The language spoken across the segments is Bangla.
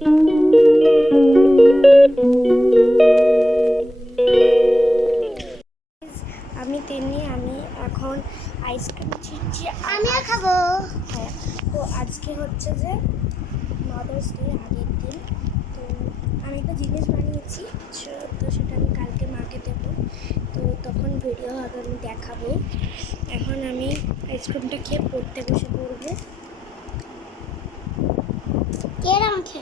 আমি তেমনি আমি এখন আইসক্রিম চিনছি আমিও খাব। হ্যাঁ তো আজকে হচ্ছে যে মাদার্স ডে আগের দিন। তো আমি একটা জিনিস বানিয়েছি তো সেটা আমি কালকে মাকে দেবো। তো তখন ভিডিও হবে আমি দেখাবো। এখন আমি আইসক্রিমটা খেয়ে পড়তে বসে পড়ব কে আমাকে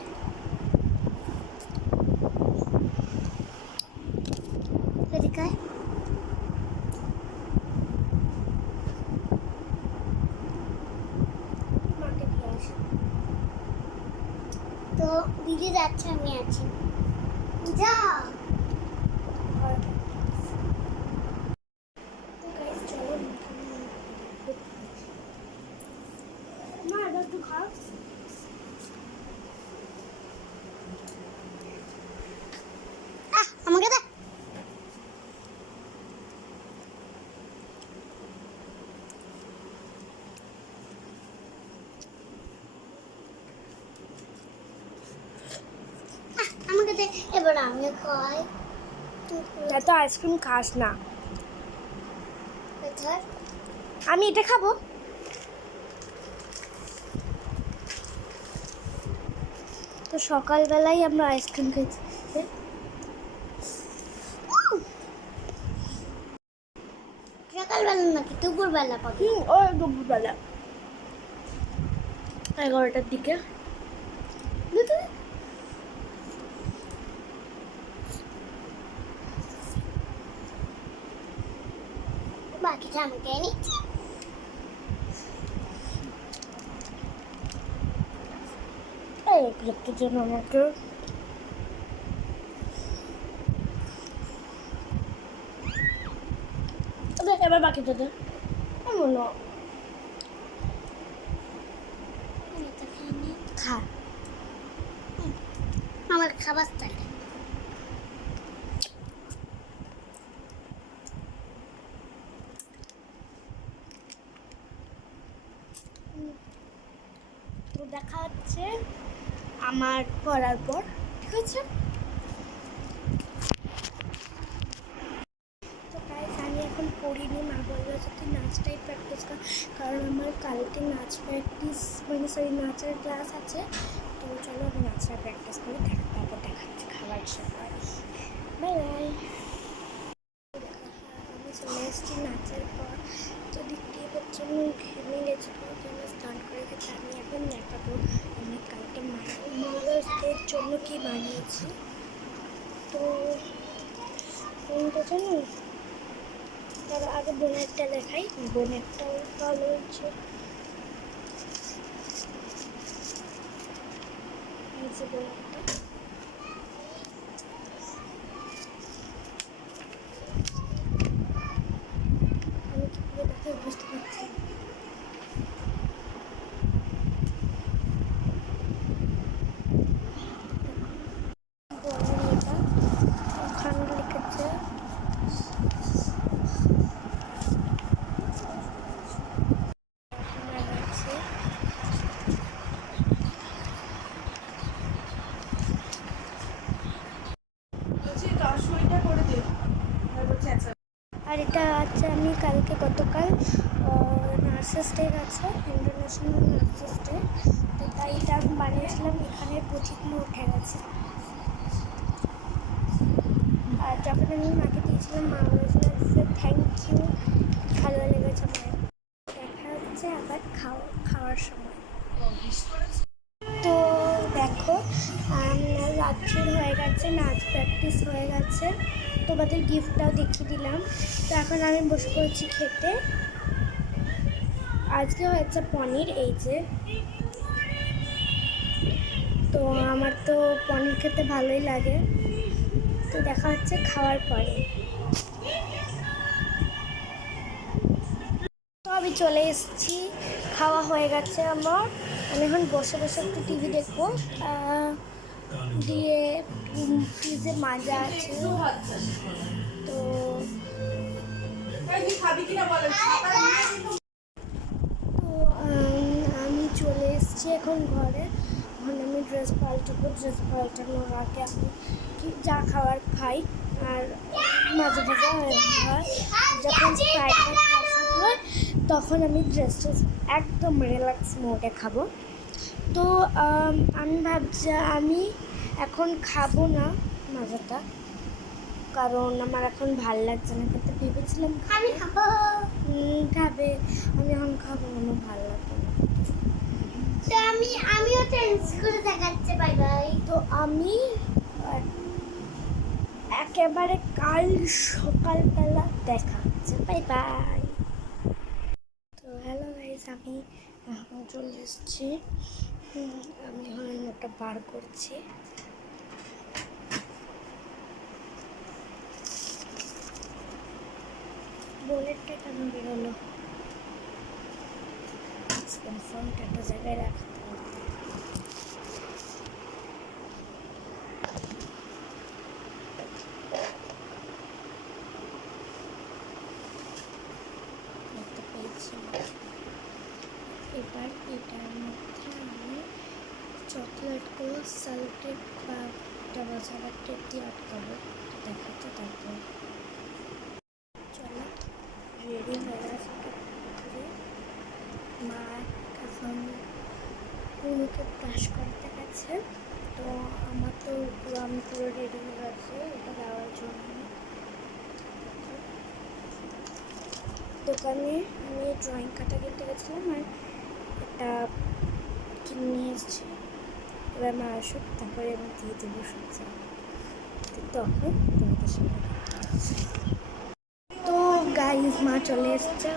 এদিকে আয়। মাকে দিয়ে আসি তো যাচ্ছে আমি আছি। যা তো গাইস চলো মা এবার একটু খাও আহ আমাকে দে আহ, আমাকে দে এবার আমি খাই। এত আইসক্রিম খাস না। আমি এটা খাব। তো সকালবেলায় আমরা আইসক্রিম খেয়েছি। সকালবেলা নাকি? দুপুরবেলা পাবি। হুম ওই দুপুরবেলা। এগারোটার দিকে। বাকিটা আমি খেয়ে নিচ্ছি। একটু যেন আমাকে এবার বাকিটা দে এমন। খা। আমার খাবার চাই তো দেখা হচ্ছে আমার পড়ার পর, ঠিক আছে? তো গাইস আমি এখন পড়িনি, মা বলল যে তুই নাচটাই প্র্যাকটিস কর, কারণ আমার কালকে নাচ প্র্যাকটিস মানে সরি নাচের ক্লাস আছে। তো চলো আমি নাচটা প্র্যাকটিস করে দেখা, তারপর দেখাচ্ছি খাবার সময় বাই বাই আমি চলে এসেছি নাচের পর। তো দেখতেই পাচ্ছি আমি ঘেমে গেছি জন্য স্নান করে গেছি আমি এখন দেখাবো জন্য কি বানিয়েছি? তো কোনটা জানো? তার আগে বোনেরটা লেখাই বোনেরটাও ভালো হচ্ছে বোনেরটা আমি কি করে দেখাই বুঝতে পারছি না। বোনের এটা ওখানে লিখেছে বানাচ্ছে বলছি দশ মিনিটটা করে দে তারপর চেঁচা আর এটা আছে আমি কালকে গতকাল নার্সেস ডে আছে ইন্টারন্যাশনাল নার্সেস ডে। তো তাই এটা আমি বানিয়েছিলাম এখানে পুঁথিগুলো উঠে গেছে। আর যখন আমি মাকে দিয়েছিলাম মা বলেছিলাম থ্যাংক ইউ ভালো লেগেছে মায়ের। দেখা হচ্ছে আবার খাওয়া খাওয়ার সময়। তো দেখো আম, রাত্রির হয়ে গেছে নাচ প্র্যাকটিস হয়ে গেছে। তোমাদের গিফটটাও দেখিয়ে দিলাম। তো এখন আমি বসে পড়েছি খেতে। আজকে হয়েছে পনির, এই যে। তো আমার তো পনির খেতে ভালোই লাগে। তো দেখা হচ্ছে খাওয়ার পরে। তো আমি চলে এসেছি। খাওয়া হয়ে গেছে আমার। আমি এখন বসে বসে একটু টিভি দেখব। দিয়ে ফ্রিজে মাজা আছে। তো আমি চলে এসেছি এখন ঘরে। এখন আমি ড্রেস পাল্টাবো ড্রেস পাল্টানোর আগে আমি কি, যা খাবার খাই। আর মাঝে মাঝে হয় যখন স্প্রাইট হয়, তখন আমি ড্রেস ট্রেস একদম রিল্যাক্স মোডে খাব। তো আমি ভাবছি আমি এখন খাব না মাজাটা কারণ আমার এখন ভালো লাগছে না কিন্তু ভেবেছিলাম আমি খাব। খাবে। আমি এখন খাব না, ভালো লাগবে না। তো আমি আমিও চেঞ্জ করে দেখাচ্ছে বাই বাই তো আমি একেবারে কাল সকালবেলা দেখা হচ্ছে বাই বাই তো হ্যালো গাইজ আমি এখন চলে এসেছি। আমি এখন নোটটা বার করছি। বোনেরটা কেন বেরোলো? ফোনটা একটা জায়গায় রাখতে এবার এটার মধ্যে আমি চকলেটগুলো সালটেড বা ডাবল সালাড টেপ দিয়ে আটকাবো, দেখাতে তারপর। চলো, রেডি হয়ে গেছে মা এখন পুরোকে ব্রাশ করতে গেছে, তো আমার তো পুরো আমি পুরো রেডি হয়ে গেছে এটা দেওয়ার জন্য। দোকানে আমি ড্রয়িং খাতা কিনতে গেছিলাম আর একটা কিনে এসেছি। মা আসুক, তারপরে আমি দিয়ে দেবো তখন। তো? গাইজ মা চলে এসছে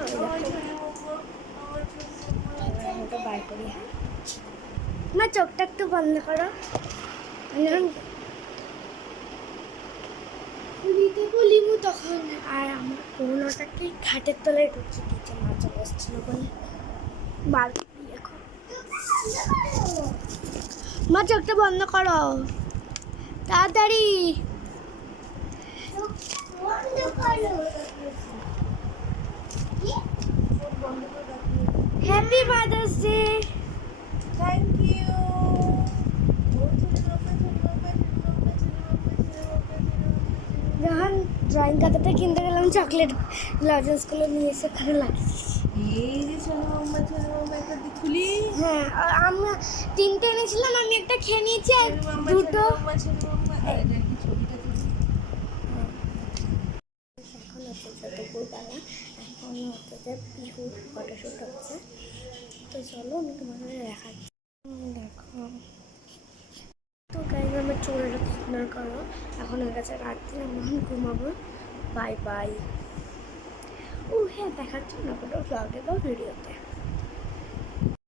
বার করি হ্যাঁ। মা, চোখটা একটু বন্ধ করো। আমি দিতে বলিমু তখন। আর আমার কোনোটাকে খাটের তলায় ঢুকিয়ে দিয়েছে, মা চলে এসেছিল বলে। বার এখন মা চোখটা বন্ধ করো। তাড়াতাড়ি? Happy mother's day thank you যখন ড্রয়িং খাতাটা কিনতে গেলাম চকলেট লজেন্সগুলো নিয়ে এসে ওখানে লাগিয়েছি। এই যে হ্যাঁ আর আমি তিনটে এনেছিলাম আমি একটা খেয়ে নিয়েছি আর দুটো। এখন হচ্ছে দুপুরবেলা এখন হচ্ছে যে ফটোশ্যুট হচ্ছে। তো চলো আমি তোমাদের দেখাচ্ছি। দেখো। তো গাইজ আমার চুলটা ইগনোর করো। এখন গেছে রাত্রি ঘুমাবো। বাই বাই ও হ্যাঁ দেখাচ্ছি না কোনো ব্লগে বা ভিডিওতে